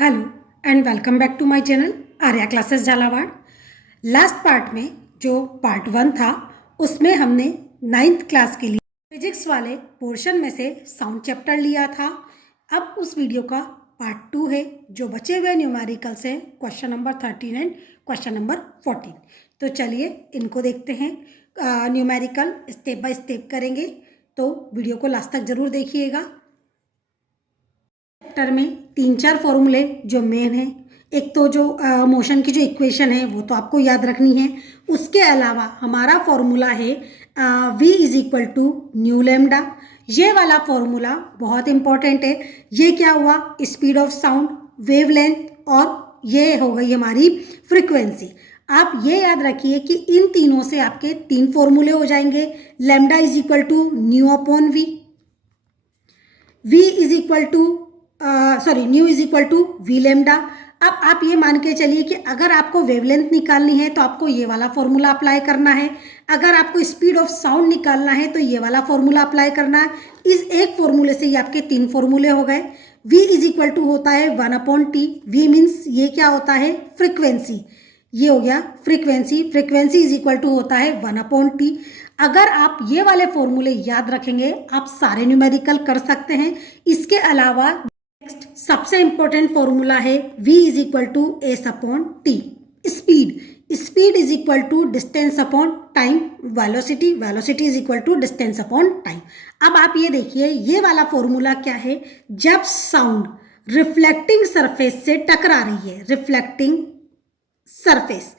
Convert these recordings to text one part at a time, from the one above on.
Hello and welcome back to my channel Arya classes Jhalawar. Last part में जो part 1 था उसमें हमने 9th क्लास के लिए फिजिक्स वाले पोर्शन में से साउंड चैप्टर लिया था। अब उस वीडियो का पार्ट 2 है जो बचे हुए न्यूमेरिकल्स हैं, question number 13 and question number 14। तो चलिए इनको देखते हैं। न्यूमेरिकल स्टेप बाय स्टेप करेंगे, तो वीडियो को लास्ट तक ज़रूर देखिएगा। चैप्टर में 3-4 फॉर्मूले जो मेन हैं, एक तो जो मोशन की जो इक्वेशन है वो तो आपको याद रखनी है। उसके अलावा हमारा फॉर्मूला है v is equal to nu lambda. ये वाला फॉर्मूला बहुत इंपॉर्टेंट है। ये क्या हुआ? स्पीड ऑफ साउंड, वेवलेंथ और ये हो गई हमारी फ्रीक्वेंसी। आप ये याद रखिए कि इन तीनों से आपके 3 फॉर्मूले हो जाएंगे। Lambda is equal to nu upon v is equal to nu is equal to v lambda. अब आप ये मान के चलिए कि अगर आपको वेवलेंथ निकालनी है तो आपको ये वाला फॉर्मूला अप्लाई करना है। अगर आपको स्पीड ऑफ साउंड निकालना है तो ये वाला फॉर्मूला अप्लाई करना है। इस एक फॉर्मूले से ये आपके 3 फॉर्मूले हो गए। v इज इक्वल टू होता है 1/t। v मीन्स ये क्या होता है? फ्रिक्वेंसी। ये हो गया frequency. Frequency is equal to होता है 1/t। अगर आप ये वाले फॉर्मूले याद रखेंगे आप सारे न्यूमेरिकल कर सकते हैं। इसके अलावा नेक्स्ट सबसे इंपॉर्टेंट फॉर्मूला है v is equal to s upon t. Speed is equal to distance upon time. Velocity is equal to distance upon time. अब आप ये देखिए ये वाला फॉर्मूला क्या है? जब साउंड रिफ्लेक्टिंग सरफेस से टकरा रही है, रिफ्लेक्टिंग सरफेस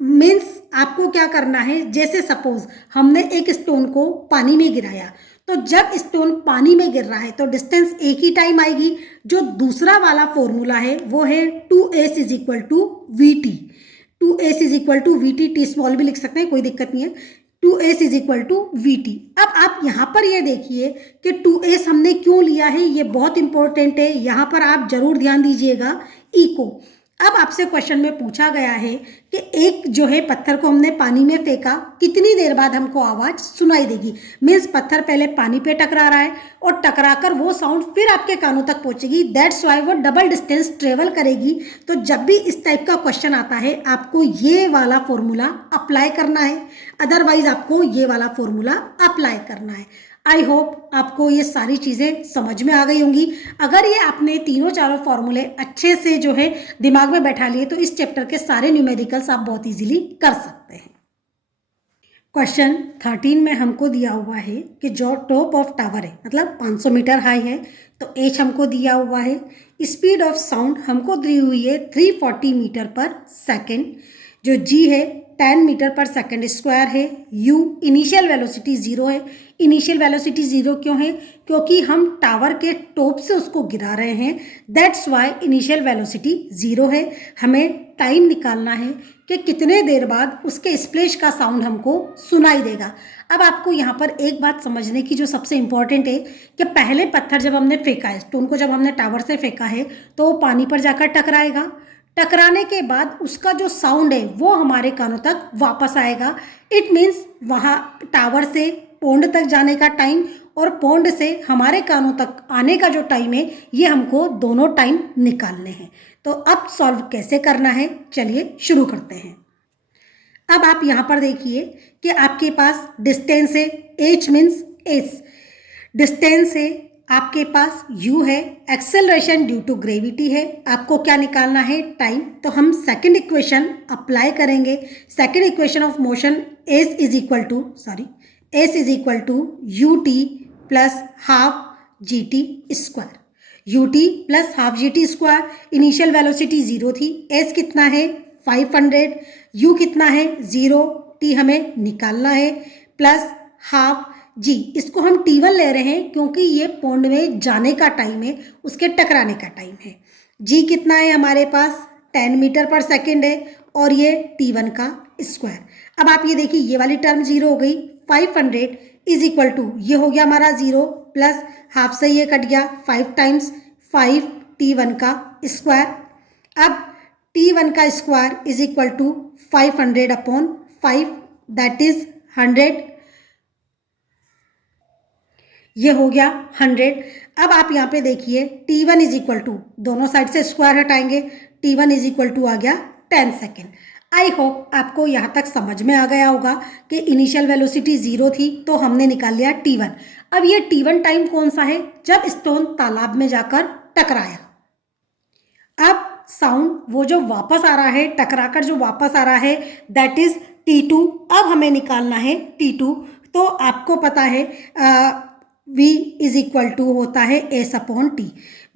मीन्स आपको क्या करना है? जैसे सपोज हमने एक स्टोन को पानी में गिराया, तो जब स्टोन पानी में गिर रहा है तो डिस्टेंस एक ही टाइम आएगी। जो दूसरा वाला फॉर्मूला है वो है 2s is equal to v t. 2s is equal to v t, t small भी लिख सकते हैं, कोई दिक्कत नहीं है। 2s is equal to v t. अब आप यहाँ पर ये देखिए कि 2s हमने क्यों लिया है, ये बहुत इंपॉर्टेंट है। यहाँ पर आप जरूर ध्यान दीजिएगा इको। अब आपसे क्वेश्चन में पूछा गया है कि एक जो है पत्थर को हमने पानी में फेंका, कितनी देर बाद हमको आवाज सुनाई देगी? मीन्स पत्थर पहले पानी पे टकरा रहा है और टकराकर वो साउंड फिर आपके कानों तक पहुंचेगी। दैट्स वाई वो डबल डिस्टेंस ट्रेवल करेगी। तो जब भी इस टाइप का क्वेश्चन आता है आपको ये वाला फॉर्मूला अप्लाई करना है, अदरवाइज आपको ये वाला फॉर्मूला अप्लाई करना है। आई होप आपको ये सारी चीज़ें समझ में आ गई होंगी। अगर ये आपने तीनों चारों फॉर्मूले अच्छे से जो है दिमाग में बैठा लिए तो इस चैप्टर के सारे न्यूमेरिकल्स आप बहुत इजीली कर सकते हैं। क्वेश्चन 13 में हमको दिया हुआ है कि जो टॉप ऑफ टावर है, मतलब 500 मीटर हाई है, तो एच हमको दिया हुआ है। स्पीड ऑफ साउंड हमको दी हुई है 340 मीटर पर सेकेंड। जो जी है 10 मीटर पर सेकेंड स्क्वायर है। यू इनिशियल वेलोसिटी 0 है। इनिशियल वेलोसिटी 0 क्यों है? क्योंकि हम टावर के टॉप से उसको गिरा रहे हैं, दैट्स वाई इनिशियल वेलोसिटी 0 है। हमें टाइम निकालना है कि कितने देर बाद उसके स्प्लैश का साउंड हमको सुनाई देगा। अब आपको यहाँ पर एक बात समझने की जो सबसे इम्पॉर्टेंट है कि पहले पत्थर जब हमने फेंका है, स्टोन को जब हमने टावर से फेंका है तो वो पानी पर जाकर टकराएगा। टकराने के बाद उसका जो साउंड है वो हमारे कानों तक वापस आएगा। इट मीन्स वहाँ टावर से पोंड तक जाने का टाइम और पोंड से हमारे कानों तक आने का जो टाइम है ये हमको दोनों टाइम निकालने हैं। तो अब सॉल्व कैसे करना है, चलिए शुरू करते हैं। अब आप यहाँ पर देखिए कि आपके पास डिस्टेंस है, h मीन्स एस, डिस्टेंस है, आपके पास u है, एक्सेलरेशन ड्यू टू ग्रेविटी है। आपको क्या निकालना है? टाइम। तो हम सेकंड इक्वेशन अप्लाई करेंगे। Second equation of motion s is equal to u t plus half g t square. U t plus half g t square. Initial velocity 0 थी, s कितना है? 500। u कितना है? 0। t हमें निकालना है प्लस हाफ जी। इसको हम T1 ले रहे हैं क्योंकि ये पौंड में जाने का टाइम है, उसके टकराने का टाइम है। जी कितना है हमारे पास? 10 मीटर पर सेकेंड है और ये T1 का स्क्वायर। अब आप ये देखिए ये वाली टर्म 0 हो गई। 500 इज इक्वल टू ये हो गया हमारा 0 प्लस हाफ से ये कट गया 5 टाइम्स 5 T1 का स्क्वायर। अब T1 का square is equal to 500 upon 5 that is 100। ये हो गया 100। अब आप यहाँ पे देखिए T1 इज इक्वल टू, दोनों साइड से स्क्वायर हटाएंगे, T1 इज इक्वल टू आ गया 10 सेकेंड। आई होप आपको यहाँ तक समझ में आ गया होगा कि इनिशियल वेलोसिटी 0 थी तो हमने निकाल लिया T1। अब ये T1 टाइम कौन सा है? जब स्टोन तालाब में जाकर टकराया। अब साउंड वो जो वापस आ रहा है, टकराकर जो वापस आ रहा है, दैट इज T2। अब हमें निकालना है T2। तो आपको पता है V इज इक्वल टू होता है S upon T,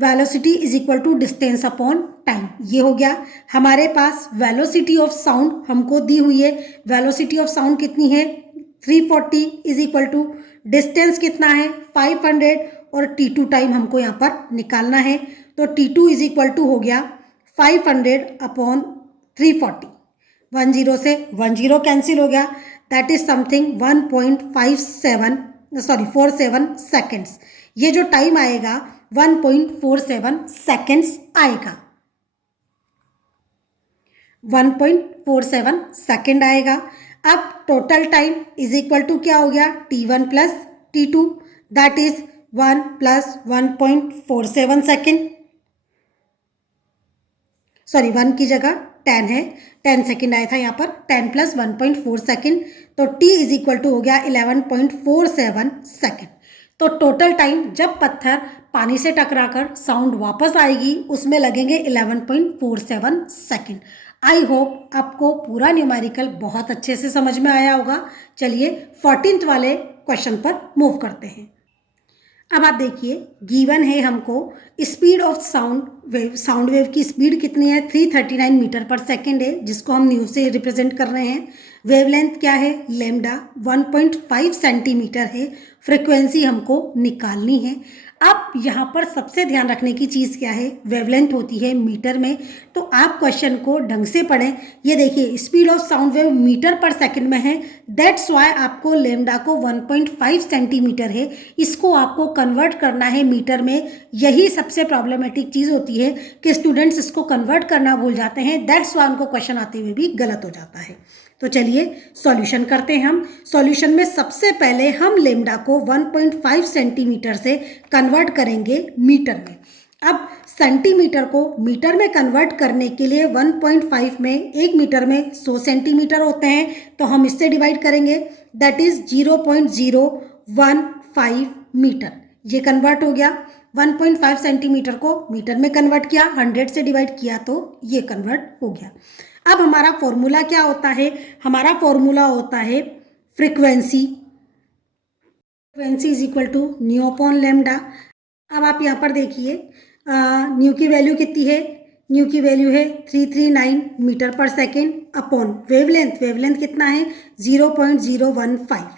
velocity is equal to distance upon time. ये हो गया हमारे पास वेलोसिटी ऑफ साउंड हमको दी हुई है। वेलोसिटी ऑफ साउंड कितनी है? 340 इज इक्वल टू डिस्टेंस कितना है? 500 और T2 टाइम हमको यहाँ पर निकालना है। तो T2 इज इक्वल टू हो गया 500 अपॉन 340। 10 से 10 कैंसिल हो गया, दैट इज समथिंग 1.47 सेकेंड्स। ये जो टाइम आएगा 1.47 सेकेंड्स आएगा, 1.47 सेकेंड आएगा। अब total time is equal to क्या हो गया? T1 plus T2, that is 1 plus 1.47 second, sorry 1 की जगह 10 है, 10 सेकेंड आया था यहाँ पर, 10 प्लस 1.4 सेकेंड, तो T इज इक्वल टू हो गया 11.47 सेकेंड। तो टोटल टाइम जब पत्थर पानी से टकराकर साउंड वापस आएगी उसमें लगेंगे 11.47 सेकेंड। आई होप आपको पूरा न्यूमेरिकल बहुत अच्छे से समझ में आया होगा। चलिए 14th वाले क्वेश्चन पर मूव करते हैं। अब आप देखिए गिवन है हमको स्पीड ऑफ साउंड वेव की स्पीड कितनी है? 339 मीटर पर सेकेंड है, जिसको हम न्यू से रिप्रेजेंट कर रहे हैं। वेवलेंथ क्या है? लैम्डा 1.5 सेंटीमीटर है। फ्रिक्वेंसी हमको निकालनी है। अब यहाँ पर सबसे ध्यान रखने की चीज़ क्या है? वेवलेंथ होती है मीटर में, तो आप क्वेश्चन को ढंग से पढ़ें। ये देखिए speed of sound wave meter पर सेकंड में है, दैट्स वाई आपको लैम्डा को 1.5 सेंटीमीटर है, इसको आपको कन्वर्ट करना है मीटर में। यही सबसे प्रॉब्लमेटिक चीज़ होती है कि स्टूडेंट्स इसको कन्वर्ट करना भूल जाते हैं, दैट्स वाई उनको क्वेश्चन आते हुए भी गलत हो जाता है। तो चलिए सॉल्यूशन करते हैं हम। सॉल्यूशन में सबसे पहले हम लैम्डा को 1.5 सेंटीमीटर से कन्वर्ट करेंगे मीटर में। अब सेंटीमीटर को मीटर में कन्वर्ट करने के लिए 1.5 में, एक मीटर में 100 सेंटीमीटर होते हैं, तो हम इससे डिवाइड करेंगे, दैट इज 0.015 मीटर। ये कन्वर्ट हो गया। 1.5 सेंटीमीटर को मीटर में कन्वर्ट किया, 100 से डिवाइड किया तो ये कन्वर्ट हो गया। अब हमारा फॉर्मूला क्या होता है? हमारा फॉर्मूला होता है frequency, frequency is equal to nu upon lambda. अब आप यहाँ पर देखिए न्यू की वैल्यू कितनी है? न्यू की वैल्यू है 339 मीटर पर सेकेंड अपॉन वेवलेंथ, वेवलेंथ कितना है? 0.015।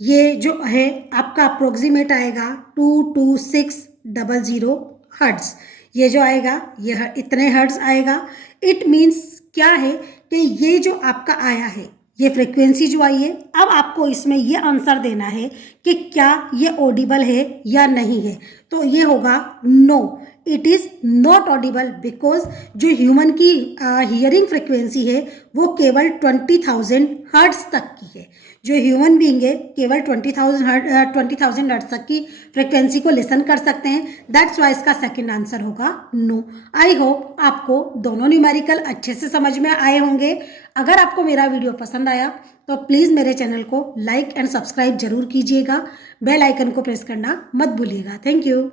ये जो है आपका अप्रोक्सीमेट आएगा 22600 हर्ट्ज। ये जो आएगा ये इतने हर्ट्ज आएगा। इट मीन्स क्या है कि ये जो आपका आया है, ये फ्रीक्वेंसी जो आई है, अब आपको इसमें ये आंसर देना है कि क्या ये ऑडिबल है या नहीं है। तो ये होगा no, it is not audible, because जो ह्यूमन की हियरिंग फ्रिक्वेंसी है वो केवल 20,000 हर्ट्ज तक की है। जो ह्यूमन बीइंग है केवल 20,000 हर्ट्ज तक की फ्रिक्वेंसी को लिसन कर सकते हैं। दैट्स वाई इसका सेकंड आंसर होगा नो। आई होप आपको दोनों न्यूमेरिकल अच्छे से समझ में आए होंगे। अगर आपको मेरा वीडियो पसंद आया तो प्लीज़ मेरे चैनल को लाइक एंड सब्सक्राइब जरूर कीजिएगा। बेल आइकन को प्रेस करना मत भूलिएगा। Thank you.